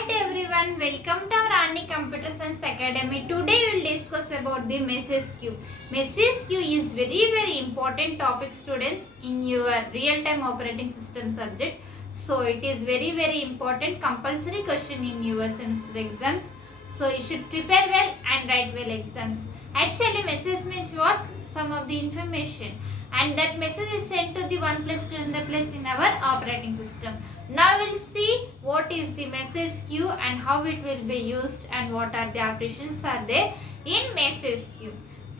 Alright everyone, welcome to our Annie Computer Science Academy. Today we will discuss about the message queue. Message queue is very important topic students in your real-time operating system subject. So it is very important compulsory question in your semester exams. So you should prepare well and write well exams. Actually message means what? Some of the information, and that message is sent to the one place to another place in our operating system. Now we'll see what is the message queue and how it will be used and what are the operations are there in message queue.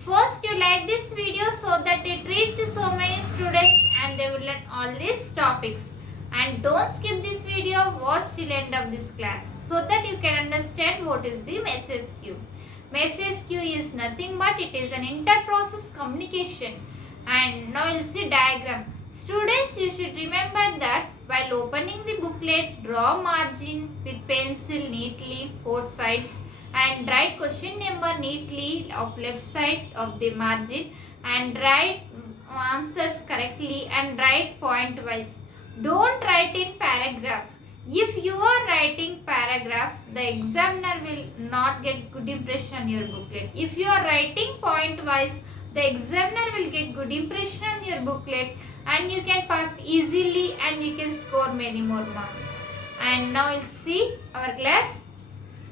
First you like this video so that it reaches so many students and they will learn all these topics. And don't skip this video, watch till end of this class so that you can understand what is the message queue. Message queue is nothing but it is an inter-process communication. And now you'll see diagram. Students, you should remember that while opening the booklet, draw margin with pencil neatly both sides and write question number neatly of left side of the margin and write answers correctly and write point wise. Don't write in paragraph. If you are writing paragraph, the examiner will not get good impression on your booklet. If you are writing point wise, the examiner will get good impression on your booklet and you can pass easily and you can score many more marks. And now we'll see our class.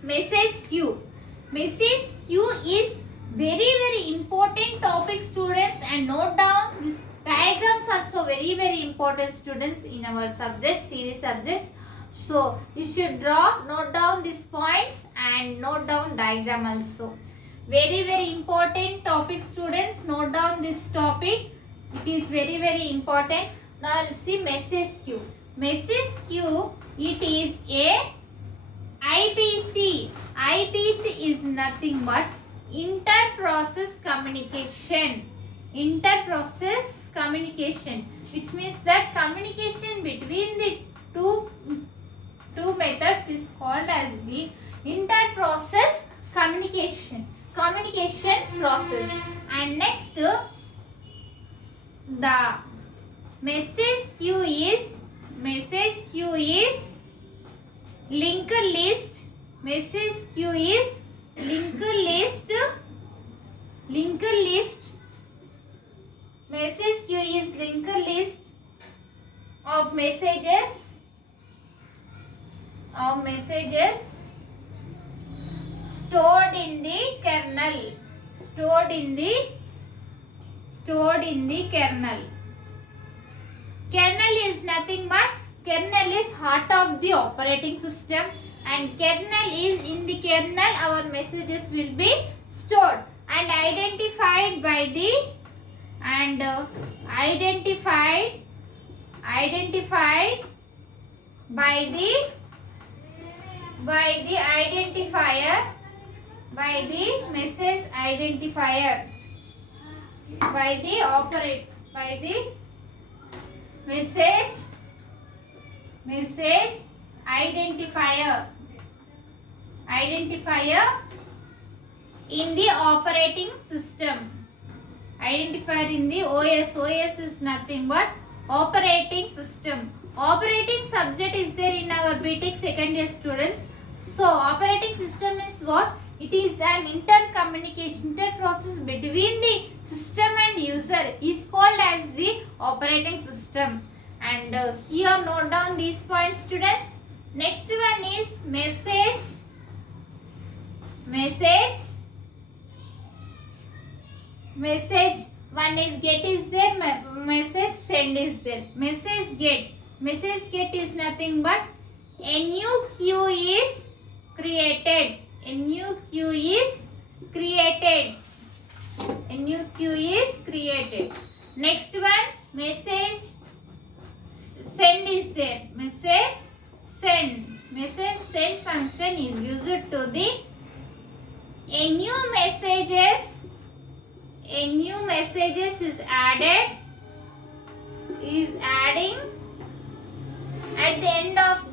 Message queue. Message queue is very important topic students, and note down this diagrams also very important students in our subjects, theory subjects. So you should note down these points and note down diagram also. Very important topic students, note down this topic. It is very important. Now let's see message queue. Message queue, it is a IPC. IPC is nothing but inter-process communication. Inter-process communication, which means that communication between the two methods is called as the inter-process communication process. And next, the message queue is linked list. Message queue is linked list. Message queue is linked list of messages stored in the kernel. Kernel is nothing but kernel is heart of the operating system, and kernel is in the kernel our messages will be stored and identified by the message identifier, by the message identifier in the operating system. Identifier in the OS. OS is nothing but operating system. Operating subject is there in our B.Tech second year students. So operating system is what? It is an inter-process between the system and user is called as the operating system. And here note down these points students. Next one is message. One is get is there, message send is there. Message get is nothing but a new queue is created. Next one, message send is there. Message send function is used to the a new messages is adding at the end of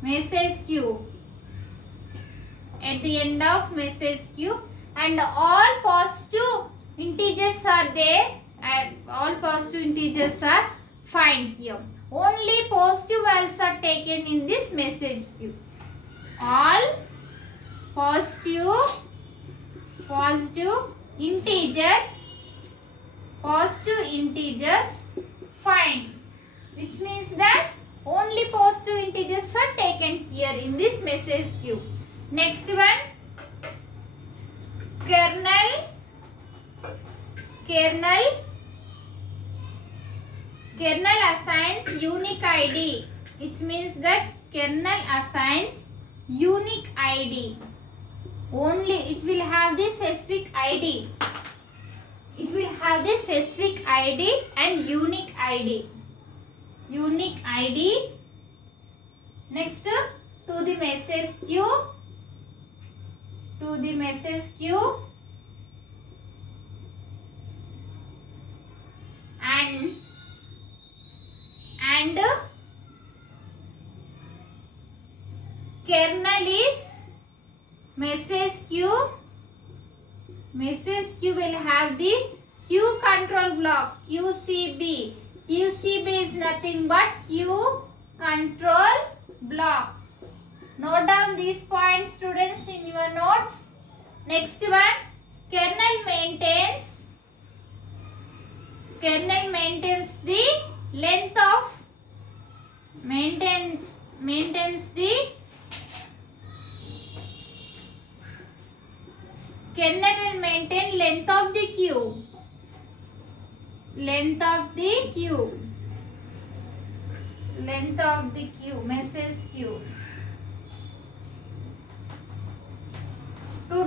message queue. At the end of message queue, and all positive integers are there All positive integers are fine here. Only positive values are taken in this message queue. All positive integers fine, which means that only positive integers are taken here in this message queue. Next one, kernel assigns unique ID, which means that kernel assigns unique ID. Only it will have the specific ID. It will have the specific ID and unique ID. Unique ID. Next, to the message queue. And kernel is message queue will have the queue control block, QCB. QCB is nothing but queue control block. Note down these points, students, in your notes. Next one, kernel maintains the length of kernel will maintain length of the queue. Message queue. To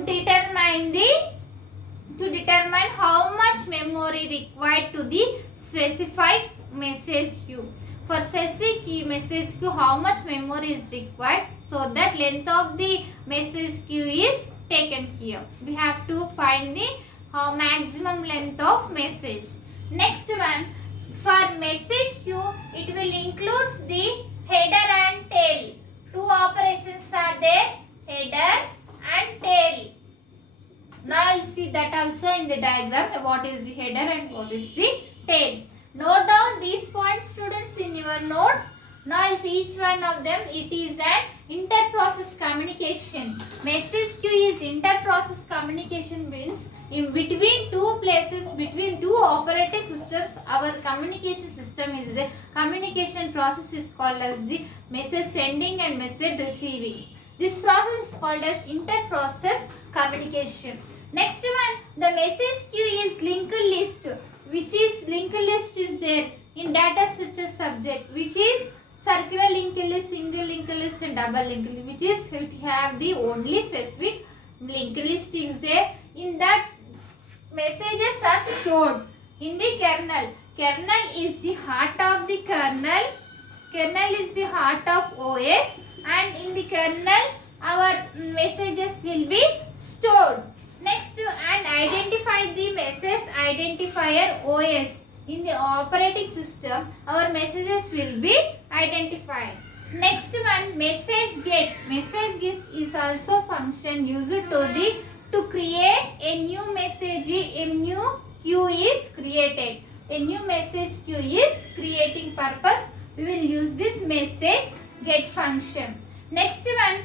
determine how much memory required to the specified message queue. For specific message queue, how much memory is required, so that length of the message queue is taken here. We have to find the maximum length of message. Next one, for message queue, it will include the header and tail. Two operations are there, header and tail. Now you'll see that also in the diagram, what is the header and what is the tail. Note down these points, students, in your notes. Now you'll see each one of them. It is an inter-process communication. Message queue is inter-process communication, means in between two places, between two operating systems, our communication system is the communication process is called as the message sending and message receiving. This process is called as inter-process communication. Next one, the message queue is linked list, which is linked list is there in data structure subject, which is circular linked list, single linked list and double linked list, which is it have the only specific linked list is there. In that, messages are stored in the kernel. Kernel is the heart of the kernel. Kernel is the heart of OS, and in the kernel our messages will be stored. Next, and identify the message identifier OS. In the operating system, our messages will be identified. Next one, message get. Message get is also function used to create a new message. A new queue is created. A new message queue is creating purpose. We will use this message get function. Next one,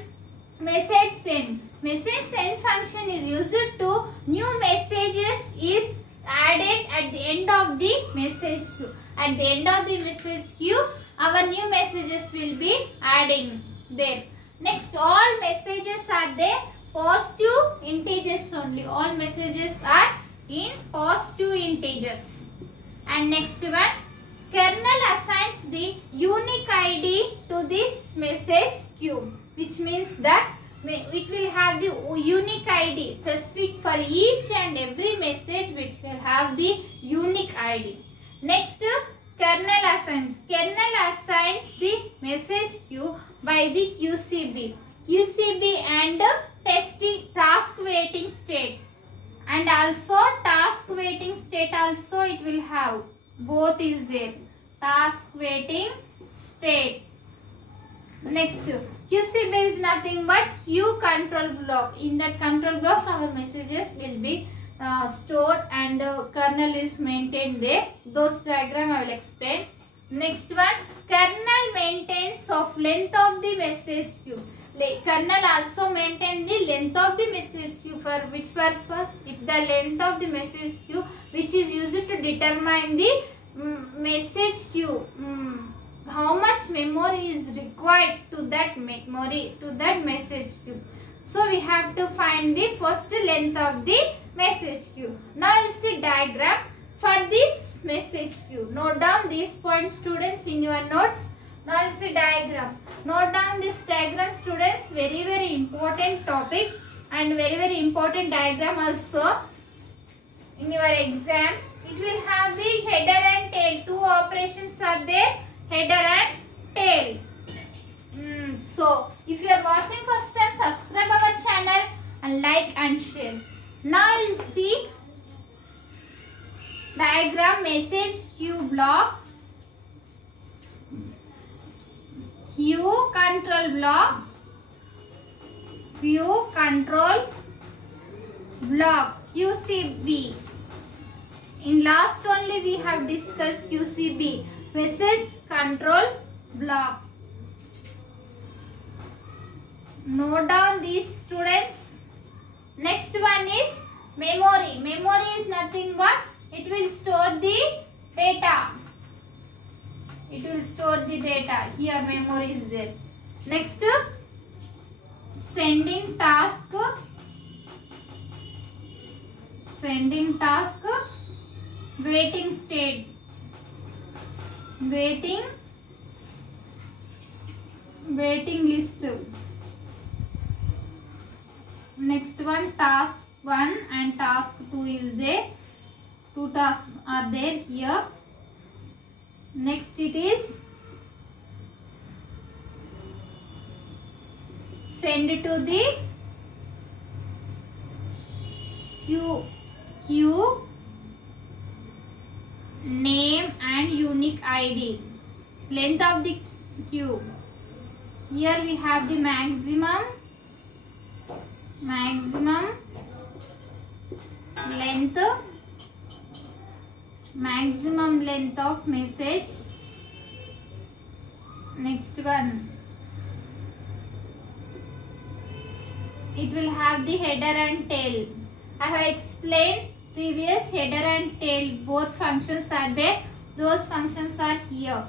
message send. Message send function is used to new messages is added at the end of the message queue. At the end of the message queue, our new messages will be adding there. Next, all messages are there positive integers only. All messages are in positive integers. And next one, kernel assigns the unique ID to this message queue, which means that it will have the unique ID specific for each and every message, which will have the unique ID. Next, kernel assigns. Kernel assigns the message queue by the QCB. QCB and task waiting state. And also task waiting state also it will have. Both is there. Task waiting state. Next, QCB is nothing but queue control block. In that control block, our messages will be stored and kernel is maintained there. Those diagram I will explain. Next one, kernel maintains of length of the message queue. Kernel also maintain the length of the message queue. For which purpose? If the length of the message queue which is used to determine the message queue, how much memory is required to that memory, to that message queue. So we have to find the first length of the message queue. Now you see diagram for this message queue. Note down these points, students, in your notes. Now you see diagram. Note down this diagram, students. Very important topic and very important diagram also in your exam. It will have the header and tail. Two operations are there, header and tail. So if you are watching first time, subscribe our channel and like and share. Now you see diagram, message queue block, queue control block, queue control block, QCB. In last only we have discussed QCB, message control block. Note down these, students. Next one is memory. Memory is nothing but it will store the data. It will store the data. Here memory is there. Next, sending task. Sending task. Waiting state. Waiting list. Next one, task 1 and task 2 is there. Two tasks are there here. Next it is send to the queue name and unique ID. Length of the queue. Here we have the maximum length of message. Next one, it will have the header and tail. I have explained previous, header and tail both functions are there. Those functions are here.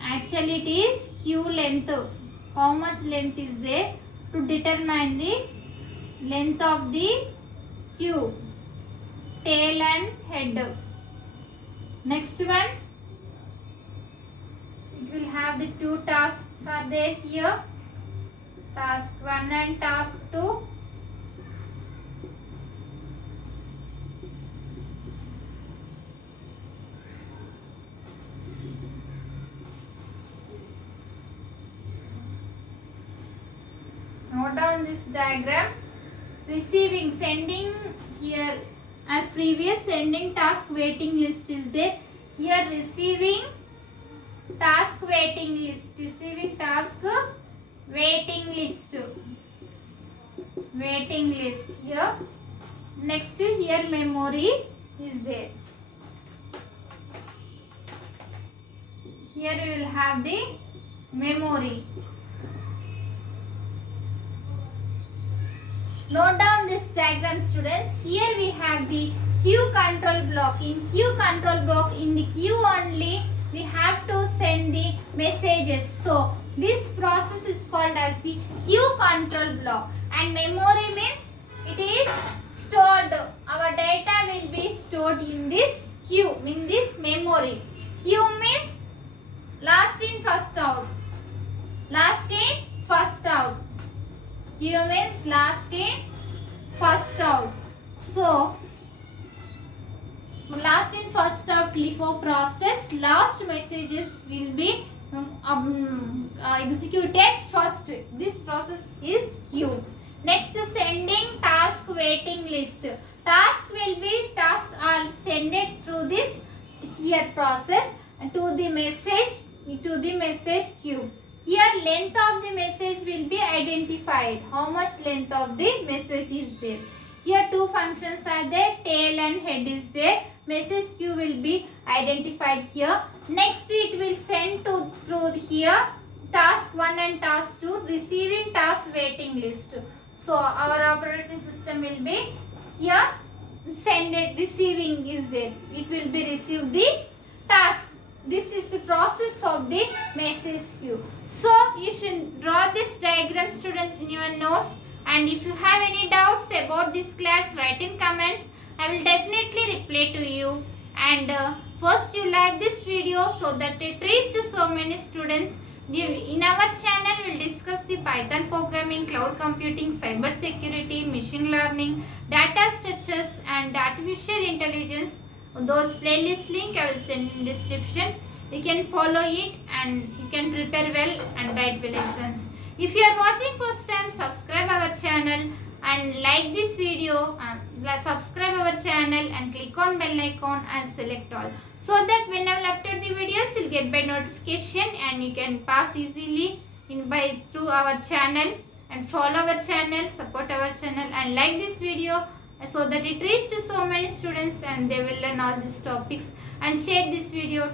Actually it is queue length. How much length is there to determine the length of the queue, tail and head. Next one, it will have the two tasks are there here, task 1 and task 2. Note down this diagram. Receiving, sending here as previous, sending task waiting list is there. Here receiving task waiting list. Receiving task waiting list. Waiting list here. Next here memory is there. Here we will have the memory. Note down this diagram, students. Here we have the queue control block. In queue control block, in the queue only we have to send the messages. So this process is called as the queue control block. And memory means it is stored. Our data will be stored in this queue, in this memory. Queue means last in first out. Last in first out. Queue means last in first out. So last in first out LIFO process, last messages will be executed first. This process is queue. Next, sending task waiting list. Task will be, tasks are sent through this here process to the message queue. Here length of the message will be identified. How much length of the message is there. Here two functions are there, tail and head is there. Message queue will be identified here. Next it will send to through here task 1 and task 2, receiving task waiting list. So our operating system will be here sended, receiving is there. It will be receive the task. This is the process of the message queue. So you should draw this diagram, students, in your notes. And if you have any doubts about this class, write in comments. I will definitely reply to you. And first you like this video so that it reaches so many students. In our channel, we will discuss the Python programming, cloud computing, cyber security, machine learning, data structures and artificial intelligence. Those playlist link I will send in description. You can follow it and you can prepare well and write well exams. If you are watching first time, subscribe our channel and like this video, subscribe our channel and click on bell icon and select all, so that when I will upload the videos, you'll get by notification and you can pass easily through our channel and follow our channel, support our channel and like this video so that it reaches to so many students and they will learn all these topics, and share this video